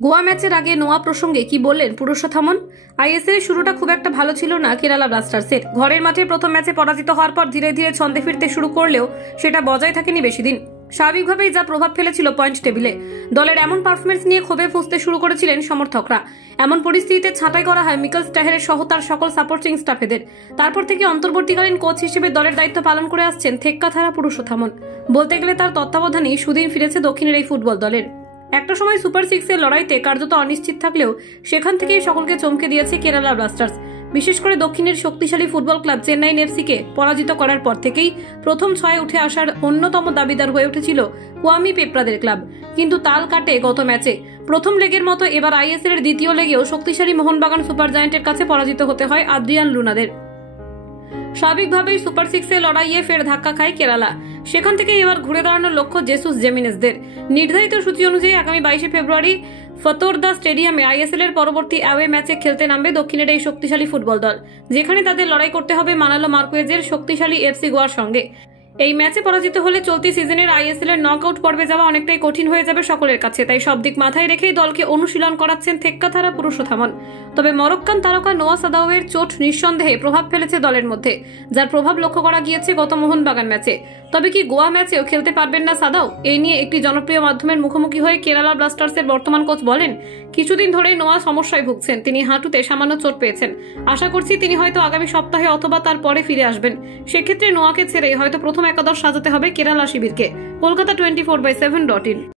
গোয়া ম্যাচের আগে নোয়া প্রসঙ্গে কি বললেন পুরুষোত্তমন? আইএসএল শুরুটা খুব একটা ভালো ছিল না কেরালা ব্লাস্টার্সের। ঘরের মাঠে প্রথম ম্যাচে পরাজিত হওয়ার পর ধীরে ধীরে ছন্দে ফিরতে শুরু করলেও সেটা বজায় থাকেনি বেশি দিন। স্বাভাবিকভাবেই যা প্রভাব ফেলেছিল পয়েন্ট টেবিলে। দলের এমন পারফরমেন্স নিয়ে ক্ষোভে ফুঁসতে শুরু করেছিলেন সমর্থকরা। এমন পরিস্থিতিতে ছাঁটাই করা হয় মিকেল স্ট্যাহের সহ তার সকল সাপোর্টিং স্টাফেদের। তারপর থেকে অন্তর্বর্তীকালীন কোচ হিসেবে দলের দায়িত্ব পালন করে আসছেন থেক্কাথারা পুরুষোত্তমন। বলতে গেলে তার তত্ত্বাবধানেই সুদিন ফিরেছে দক্ষিণের এই ফুটবল দলের। একটা সময় সুপার সিক্সের লড়াইতে কার্যত অনিশ্চিত থাকলেও সেখান থেকেই সকলকে চমকে দিয়েছে কেরালা ব্লাস্টার্স। বিশেষ করে দক্ষিণের শক্তিশালী ফুটবল ক্লাব চেন্নাইন এফসিকে পরাজিত করার পর থেকেই প্রথম ছয়ে উঠে আসার অন্যতম দাবিদার হয়ে উঠেছিল কোয়ামি পেপ্রাদের ক্লাব। কিন্তু তাল কাটে গত ম্যাচে। প্রথম লেগের মতো এবার আইএসএল এর দ্বিতীয় লেগেও শক্তিশালী মোহনবাগান সুপার জায়ান্টের কাছে পরাজিত হতে হয় আদ্রিয়ান লুনাদের। স্বাভাবিকভাবেই সুপার সিক্সের লড়াইয়ে ফের ধাক্কা খায় কেরালা। সেখান থেকে এবার ঘুরে দাঁড়ানোর লক্ষ্য জেসুস জেমিনেসদের। নির্ধারিত সূচি অনুযায়ী আগামী 22 ফেব্রুয়ারি ফতোরদা স্টেডিয়ামে আইএসএল এর পরবর্তী অ্যাওয়ে ম্যাচে খেলতে নামবে দক্ষিণের এই শক্তিশালী ফুটবল দল, যেখানে তাদের লড়াই করতে হবে মানালো মার্কুয়েজের শক্তিশালী এফসি গোয়ার সঙ্গে। এই ম্যাচে পরাজিত হলে চলতি সিজনের আইএসএল এর নকআউট পর্বে যাওয়া অনেকটাই কঠিন হয়ে যাবে সকলের কাছে। তাই সব দিক মাথায় রেখেই দলকে অনুশীলন করাচ্ছেন থেক্কাথারা পুরুষোত্তমন। তবে মরক্কান তারকা নোয়া সাদাওয়ের চোট নিঃসন্দেহে প্রভাব ফেলেছে দলের মধ্যে, যার প্রভাব লক্ষ্য করা গিয়েছে গত মোহনবাগান ম্যাচে। তবে কি গোয়া ম্যাচেও খেলতে পারবেন না সাদাও? এই নিয়ে একটি জনপ্রিয় মাধ্যমের মুখোমুখি হয়ে কেরালা ব্লাস্টার্সের বর্তমান কোচ বলেন, কিছুদিন ধরেই নোয়া সমস্যায় ভুগছেন। তিনি হাঁটুতে সামান্য চোট পেয়েছেন। আশা করছি তিনি হয়তো আগামী সপ্তাহে অথবা তার পরে ফিরে আসবেন। সেক্ষেত্রে নোয়াকে ছেড়ে হয়তো প্রথম একাদশ সাজাতে হবে কেরালা শিবিরকে। কলকাতা 24/7.in।